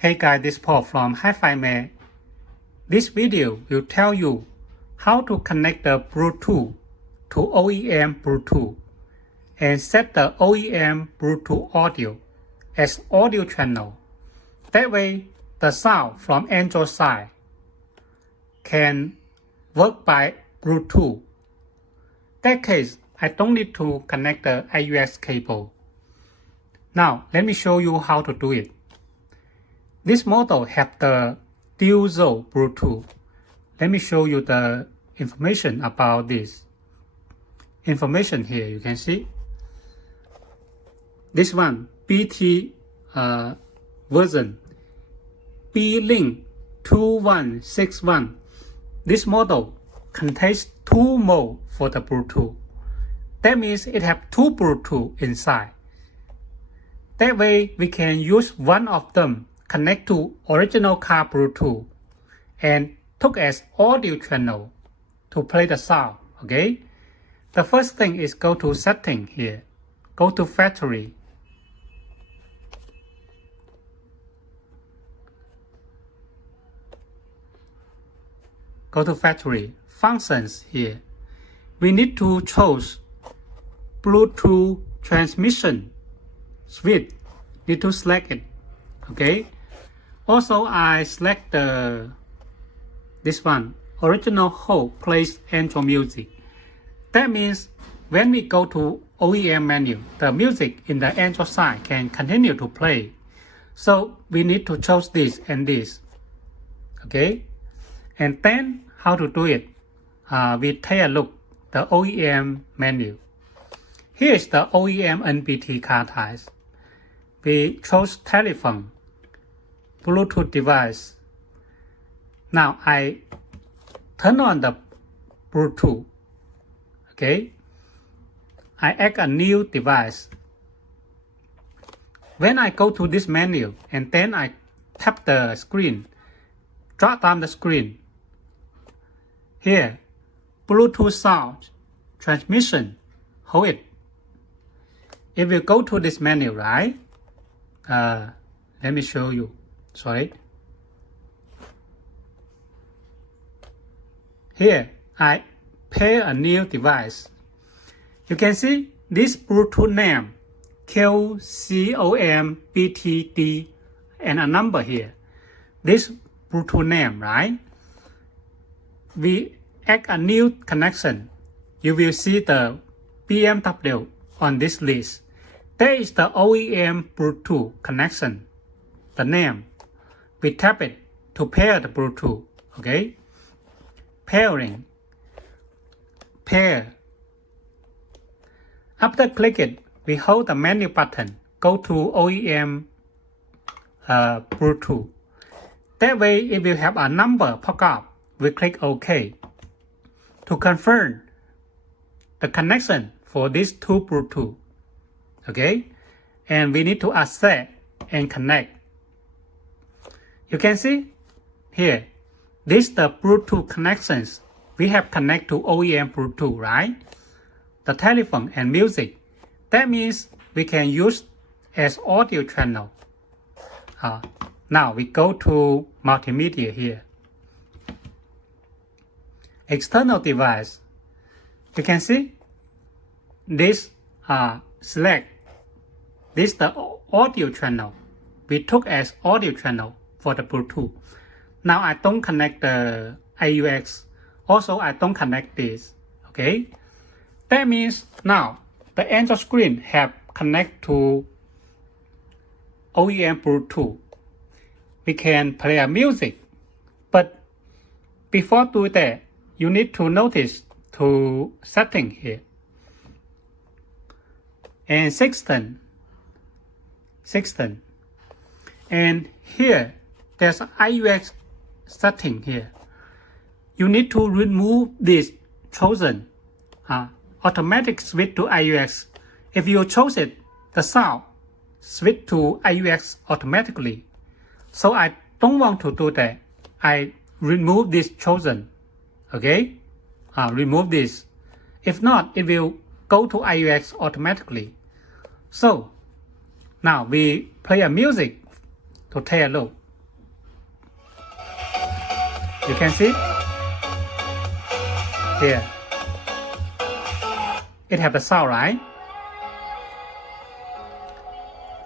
Hey guys, this is Paul from Hifimax. This video will tell you how to connect the Bluetooth to OEM Bluetooth and set the OEM Bluetooth audio as audio channel. That way, the sound from Android side can work by Bluetooth. That case, I don't need to connect the AUX cable. Now, let me show you how to do it. This model has the dual zone Bluetooth. Let me show you the information about this. Information here, you can see. This one, BT version, B-Link 2161. This model contains two modes for the Bluetooth. That means it has two Bluetooth inside. That way, we can use one of them connect to original car Bluetooth and took as audio channel to play the sound, okay? The first thing is go to setting here. Go to factory. Go to factory. Functions here. We need to choose Bluetooth transmission switch. Need to select it, okay? Also, I select this one, original host plays Android music. That means when we go to OEM menu, the music in the Android side can continue to play. So we need to choose this and this, okay? And then how to do it? We take a look the OEM menu. Here is the OEM NBT card types. We chose telephone, Bluetooth device. Now I turn on the Bluetooth, okay? I add a new device. When I go to this menu and then I tap the screen, drop down the screen. Here, Bluetooth sound, transmission, hold it. If you go to this menu, right? Let me show you. Sorry. Here, I pair a new device. You can see this Bluetooth name, QCOMBTD, and a number here. This Bluetooth name, right? We add a new connection. You will see the BMW on this list. That is the OEM Bluetooth connection. The name. We tap it to pair the Bluetooth, okay? Pairing. Pair. After click it, we hold the menu button. Go to OEM Bluetooth. That way, if you have a number pop up, we click OK. To confirm the connection for these two Bluetooth, okay? And we need to accept and connect. You can see here, this the Bluetooth connections. We have connect to OEM Bluetooth, right? The telephone and music. That means we can use as audio channel. Now we go to multimedia here. External device. You can see this select. This the audio channel. We took as audio channel for the Bluetooth. Now I don't connect the AUX. Also, I don't connect this. Okay. That means now the Android screen have connect to OEM Bluetooth. We can play a music, but before do that, you need to notice to setting here and system, and here there's AUX setting here. You need to remove this chosen automatic switch to AUX. If you chose it, the sound switch to AUX automatically. So I don't want to do that. I remove this chosen. Okay? Remove this. If not, it will go to AUX automatically. So now we play a music to take a look. You can see here. It have the sound, right?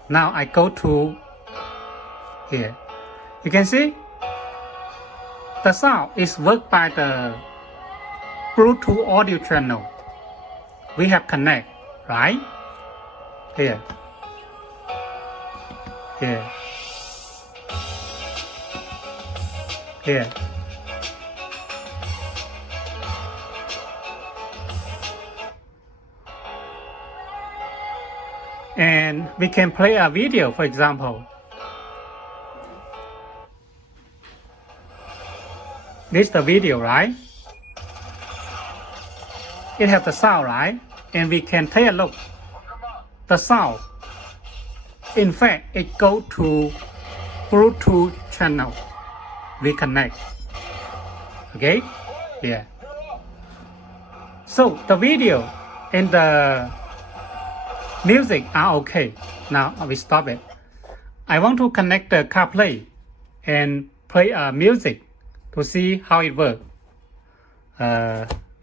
Now I go to here. You can see the sound is worked by the Bluetooth audio channel. We have connect, right? Here. Here. Here. And we can play a video, for example. This is the video, right? It has the sound, right? And we can take a look. The sound, in fact, it go to Bluetooth channel. We connect. Okay? Yeah. So the video and the music are okay. Now we stop it. I want to connect the CarPlay and play music to see how it works.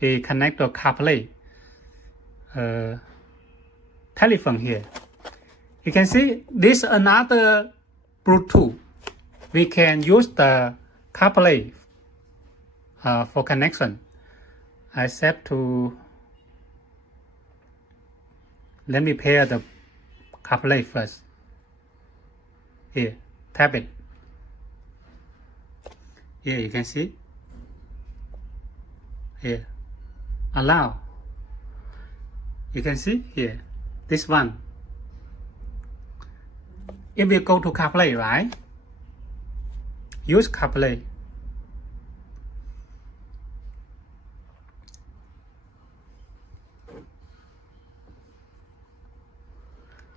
We connect the CarPlay telephone here. You can see this another Bluetooth. We can use the CarPlay for connection. I set to, let me pair the CarPlay first. Here, tap it. Here you can see. Here, allow. You can see here, this one. If we go to CarPlay, right? Use CarPlay.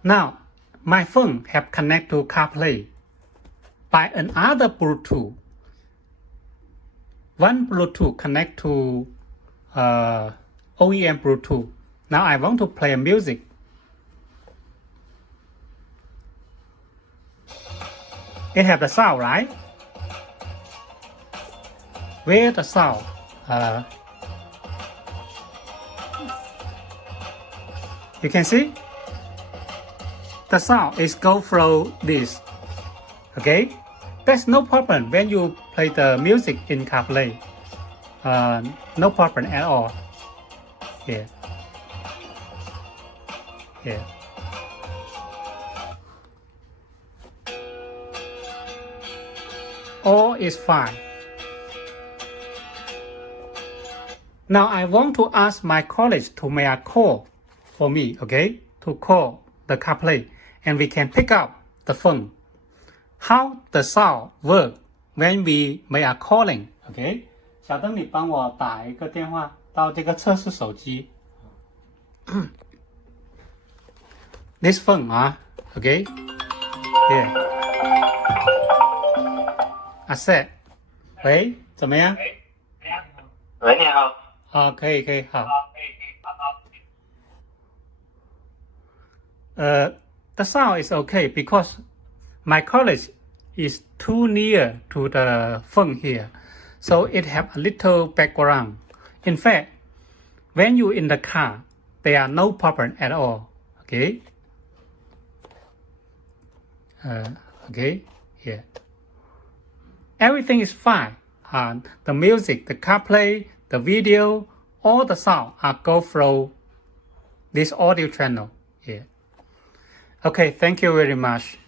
Now, my phone have connect to CarPlay by another Bluetooth. One Bluetooth connect to OEM Bluetooth. Now I want to play music. It have the sound, right? Where the sound? You can see the sound is go through this. Okay, that's no problem when you play the music in CarPlay. No problem at all. Here. Here. All is fine. Now I want to ask my college to make a call for me, okay? To call the CarPlay and we can pick up the phone. How the sound work when we make a calling, okay? 小灯，你帮我打一个电话到这个测试手机。This phone, okay? Here. I said, 喂，怎么样？喂，你好。可以，好。The sound is okay because my college is too near to the phone here, so it have a little background. In fact, when you in the car, there are no problem at all. Okay. Okay. Here. Everything is fine. The music, the CarPlay, the video, all the sound are go through this audio channel here. Okay, thank you very much.